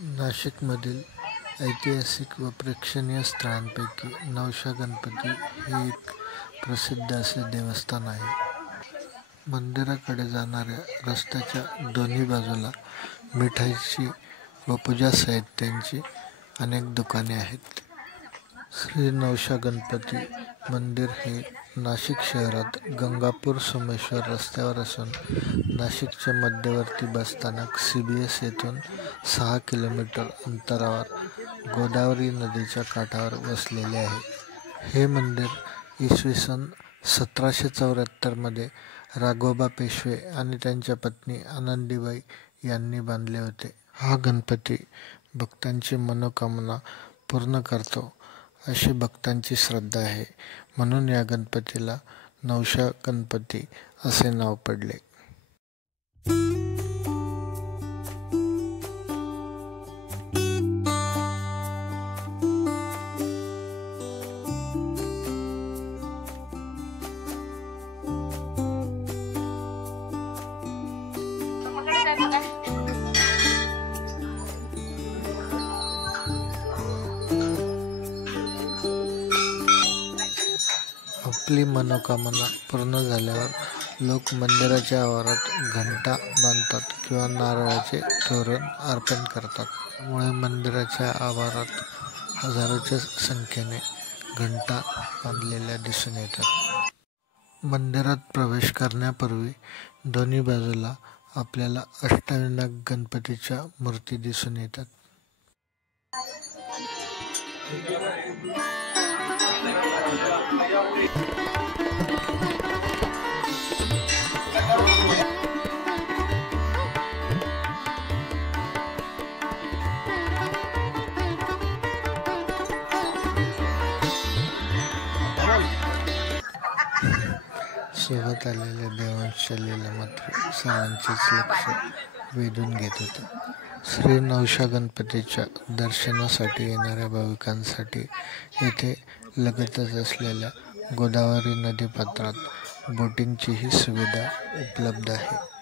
नाशिकमधील ऐतिहासिक व प्रेक्षणीय स्थळांपैकी नवशा गणपती हे एक प्रसिद्ध असे देवस्थान आहे. मंदिराकडे जाणाऱ्या रस्त्याच्या दोन्ही बाजूला मिठाईची व पूजा साहित्यांची अनेक दुकाने आहेत. श्री नवशा गणपती मंदिर हे नाशिक शहरात गंगापूर-सोमेश्वर रस्त्यावर असून नाशिकचे मध्यवर्ती बसस्थानक CBS येथून 6 किलोमीटर अंतरावर गोदावरी नदीच्या काठावर वसलेले आहे. हे मंदिर इसवी सन 1774 मध्ये राघोबा पेशवे आणि त्यांच्या पत्नी आनंदीबाई यांनी बांधले होते. हा गणपती भक्तांची मनोकामना पूर्ण करतो अशी भक्तांची श्रद्धा आहे, म्हणून या गणपतीला नवशा गणपती असे नाव पडले. आपली मनोकामना पूर्ण झाल्यावर लोक मंदिराच्या आवारात घंटा बांधतात किंवा नारळाचे तोरण अर्पण करतात. त्यामुळे मंदिराच्या आवारात हजारोच्या संख्येने घंटा बांधलेल्या दिसून येतात. मंदिरात प्रवेश करण्यापूर्वी दोन्ही बाजूला आपल्याला अष्टविनायक गणपतीच्या मूर्ती दिसून येतात. सोबत आलेल्या देवांच्या लीला मात्र सर्वांचेच लक्ष वेधून घेत होत्या. श्री नवशा गणपतीच्या दर्शनासाठी येणाऱ्या भाविकांसाठी येथे लगतच असलेल्या गोदावरी नदीपात्रात बोटिंगचीही सुविधा उपलब्ध आहे.